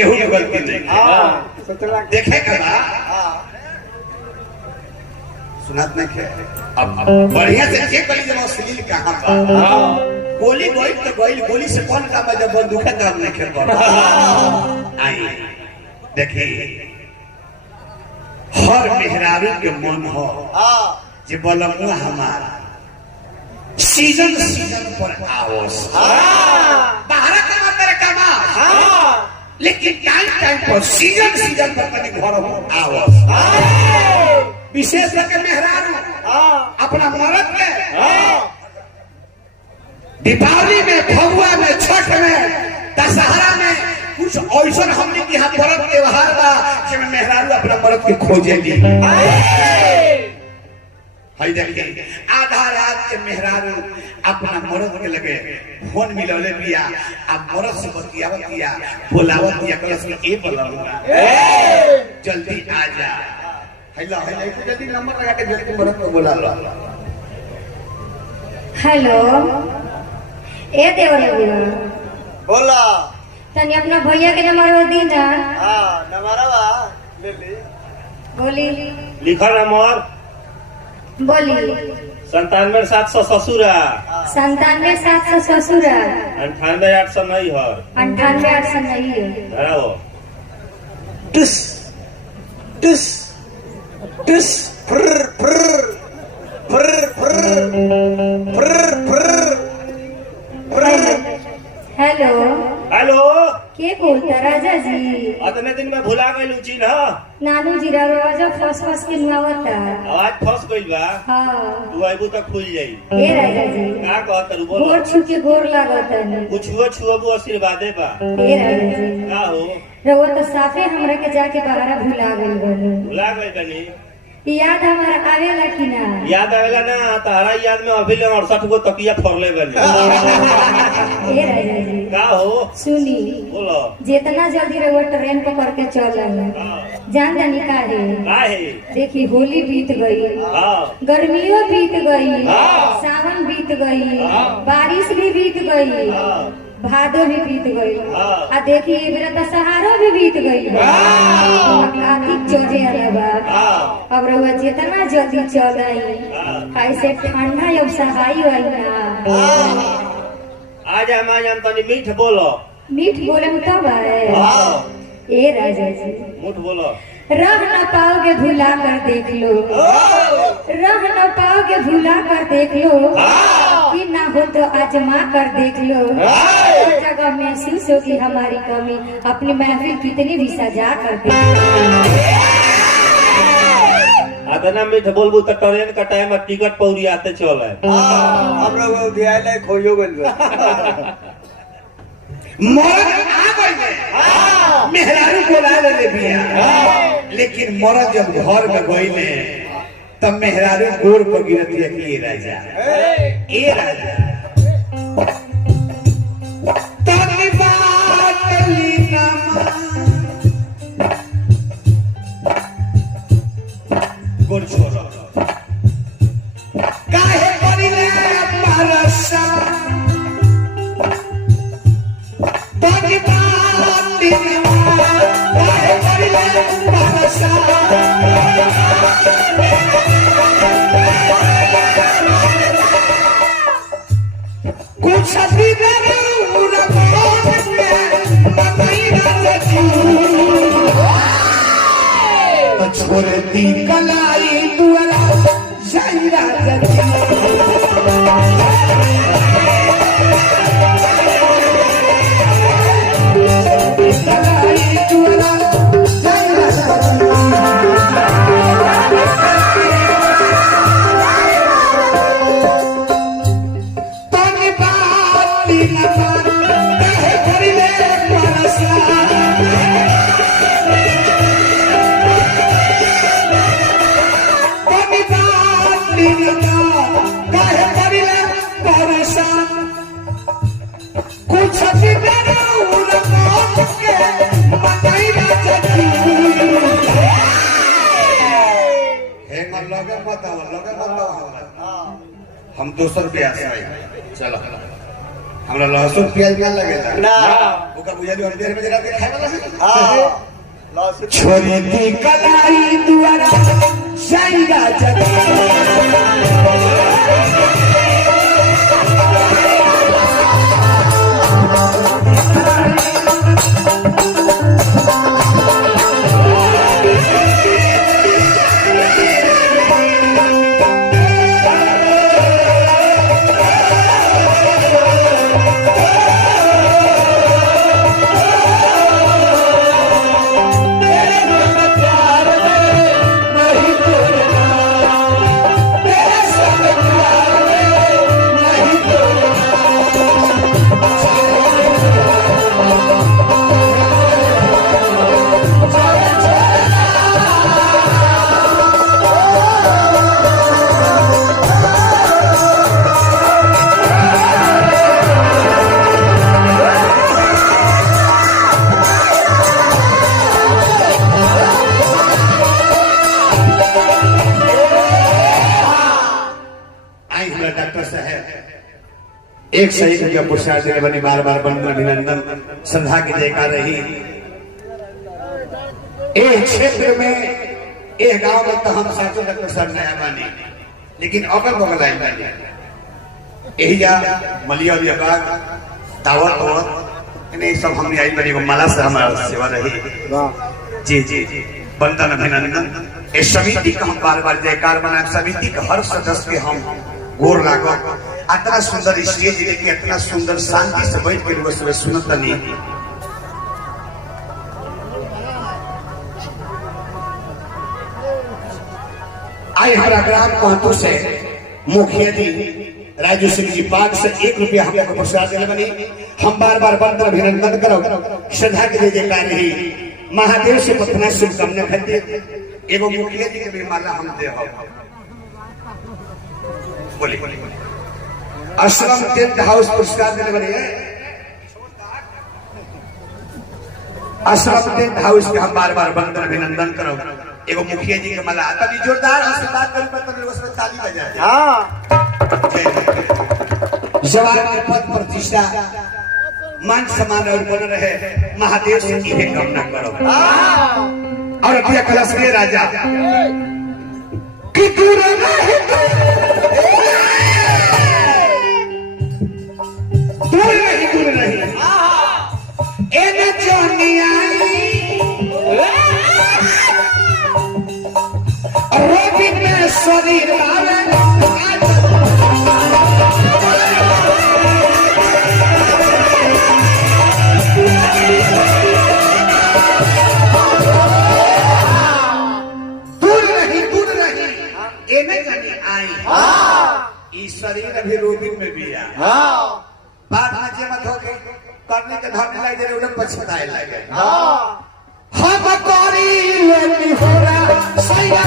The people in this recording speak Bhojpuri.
एहू में गलती नहीं देखे कदा सुनात नहीं खे अब बढ़िया से चेक कर लीजिए अश्लील कहाँ बा गोली गोली तो गोली से कौन काम है जब बंदूक है तब नहीं खेल पा आई देखिए हर मेहरारू के मन हो जे बलमुआ हमारा सीजन पर आवस बाहर कमा तेरे कमा लेकिन टाइम पर सीजन पर तनी घर हो आवस विशेष करके मेहरारू अपना मर्द के दीपावली में फगुआ में छठ में दशहरा में कुछ ऐसा हमने की यहाँ पर्व त्योहार बा कि मेहरारू अपना मर्द के खोजेगी हाय देखिए आधा रात के मेहरारू अपना मर्द के लगे फोन मिलौले बिया अब मर्द से बतियावतिया बुलावतिया कलस में ए बोलूंगा जल्दी आ जा हेलो जल्दी नंबर लगा के जल्दी मर्द को बुला लो हेलो ए देवल बोला तनी अपना भैया के नंबर दी ना नंबर ले ले बोली लिखा नंबर बोली 97,700 ससुरा 97,700 ससुरा 98,800 नहीं हर 98,800 नहीं है धराओ टुस टुस टुस फर फर फर फर फर फर हेलो हेलो के बोलता राजा जी अतने दिन में भुला गई लूची ना नानू जी राजा फस के नुआवता आवाज फंस गई बा हाँ तू आइबू तक खुल जाई ए राजा जी का कहत रू बोलो गोर छू के गोर लागता नहीं छुअबू आशीर्वादे बा ए राजा जी का हो रउआ तो साफे हमरा के जाके बाहर भुला गइल बनी भुला गई बनी याद हमारा आवेला कि ना याद आवेला ना तारा याद में अभी ले 68 गो तकिया फोड़ले बनी ए राजा जी का हो सुनी बोलो जितना जल्दी रउआ ट्रेन पकड़ के चल जान जानी का है काहे देखी होली बीत गई हां गर्मियों बीत गई सावन बीत गई बारिश भी बीत गई भादो भी बीत गई आ देखिए मेरा दशहरा भी बीत गई कार्तिक चढ़े बा अब रउआ जितना जल्दी चल आई कैसे ठंडा अब सहाई आई ना आज हम तनी मीठ बोलो मीठ बोले तब है ए राजा जी मीठ बोलो रह न पाओगे भुला कर देख लो रह न पाओगे भुला कर देख लो कि ना हो तो आजमा कर देख लो हर जगह महसूस होगी हमारी कमी अपनी महफिल कितनी भी सजा कर देख अदना मीठ बोलबू तो ट्रेन का टाइम टिकट पौरी आते चल है हम लोग ध्यान खोयो गल मर्द आ गए मेहरारू को ला ले बिया लेकिन मर्द जब घर में गईले तब मेहरारू गोर पर गिरती है कि ए राजा तनी बात लीना गोर छोड़ो काहे करिले परसा तनी बात लीना काहे करिले परसा कुछ भी जरूर छोड़ती कलाई दुआरा जाइरा कलाई दुआरा हम 200 रुपया चलो हमरा लहसुन प्याज ना लगेला ना ओका बुझाली हम देर में जरा के खाए वाला है हां लहसुन छोरी दी कलाई दुआरा जाईगा जग डॉक्टर साहब एक सही जगह पुरस्कार देने बनी बार बार वंदन अभिनंदन श्रद्धा की जयकार रही एक क्षेत्र में एक गांव में तो हम सातों डॉक्टर साहब नया बानी लेकिन अगल बगल आई बानी यही जा मलिया दावत और इन्हें सब हमने आई बनी माला से हमारा सेवा रही जी जी जी वंदन अभिनंदन इस समिति का हम बार बार जयकार बनाए समिति के हर सदस्य के हम गोर लागो इतना सुंदर स्टेज लेके इतना सुंदर शांति से बैठ के लोग सुबह सुनत नहीं आई हमारा ग्राम महतो से मुखिया जी राजू सिंह जी पाक से 1 रुपया हम लोग पुरस्कार दिले बनी हम बार बार वंदन अभिनंदन करो श्रद्धा के जयकार रही महादेव से पतना शुभकामना खातिर एगो मुखिया जी के भी माला हम दे हो बोली आश्रम टेंट हाउस पुरस्कार देने वाले हैं आश्रम टेंट हाउस के हम बार बार वंदन अभिनंदन करो एगो मुखिया जी के माला तभी जोरदार आशीर्वाद करें तभी उसमें ताली बजाए हां जवान के पद प्रतिष्ठा मान सम्मान और बन रहे महादेव से इहे कामना करो और अभी कलश के राजा कि दूर रहे दूर नहीं एने जोनिया और वो भी में शरीर आवे शरीर अभी रोबिन में भी है बाद में जे मत होके करने के धरने लग जाए उधर पछताए लगे हम करी लेनी होरा सैया